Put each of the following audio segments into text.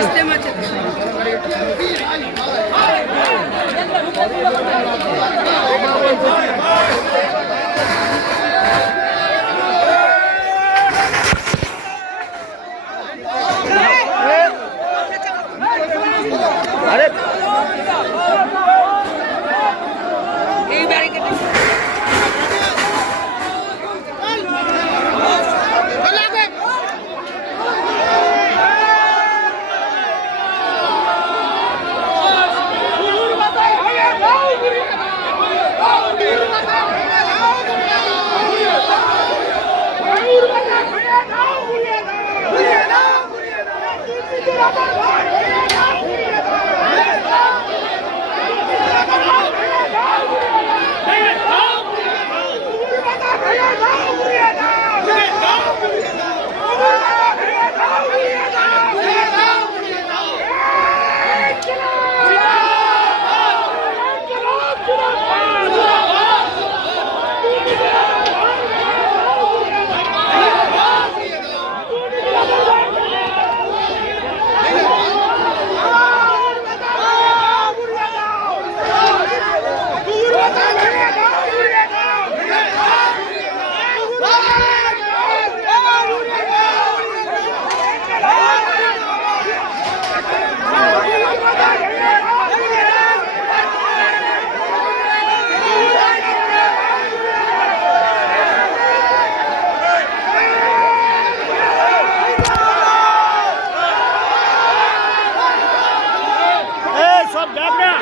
System আছে আরে এই ব্যারিকেড সব যাক না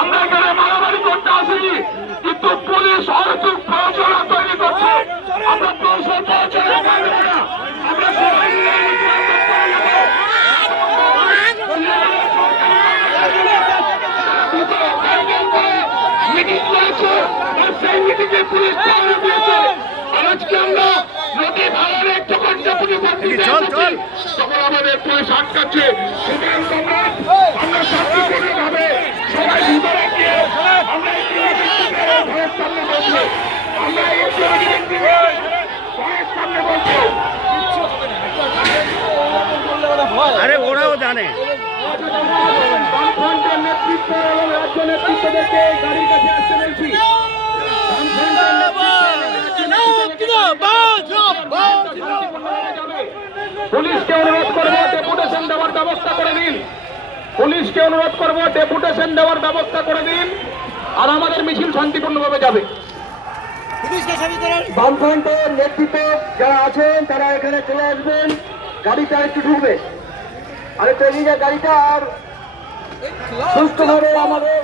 আমরা এখানে মারামারি করতে আসিনি, কিন্তু পুলিশ অহেতুক প্রয়োজনা তৈরি করছে। আমরা পুলিশের প্রয়োজনে মানব না, আমরা সবাই মিলে মিটিং করেছে, সেই মিটিংয়ে পুলিশ পাহারা দিয়েছে। আর আজকে আমরা নদী ভাড়ার যখন ডেপুটি তখন আমাদের পুলিশ আটকাচ্ছে। সুতরাং আমরা শান্তিপূর্ণভাবে সবাই ভিতরে গিয়ে আমরা ঘরের সামনে বসবো, আমরা এই ঘরের সামনে বসবো। আরে ওরাও জানে বামফ্রন্টের নেতৃত্ব এবং রাজ্য নেতৃত্বদেরকে গাড়ির কাছে আসতে বলছি। পুলিশকে অনুরোধ করবো ডেপুটেশন দেওয়ার ব্যবস্থা করে দিন, পুলিশকে অনুরোধ করবো ডেপুটেশন দেওয়ার ব্যবস্থা করে দিন, আর আমাদের মিছিল শান্তিপূর্ণভাবে যাবে। বামফ্রন্টের নেতৃত্বে যারা আছেন তারা এখানে চলে আসবেন, গাড়িটা একটু ঢুকবে, আরেকটা নিজের গাড়িটা আর সুস্থভাবে আমাদের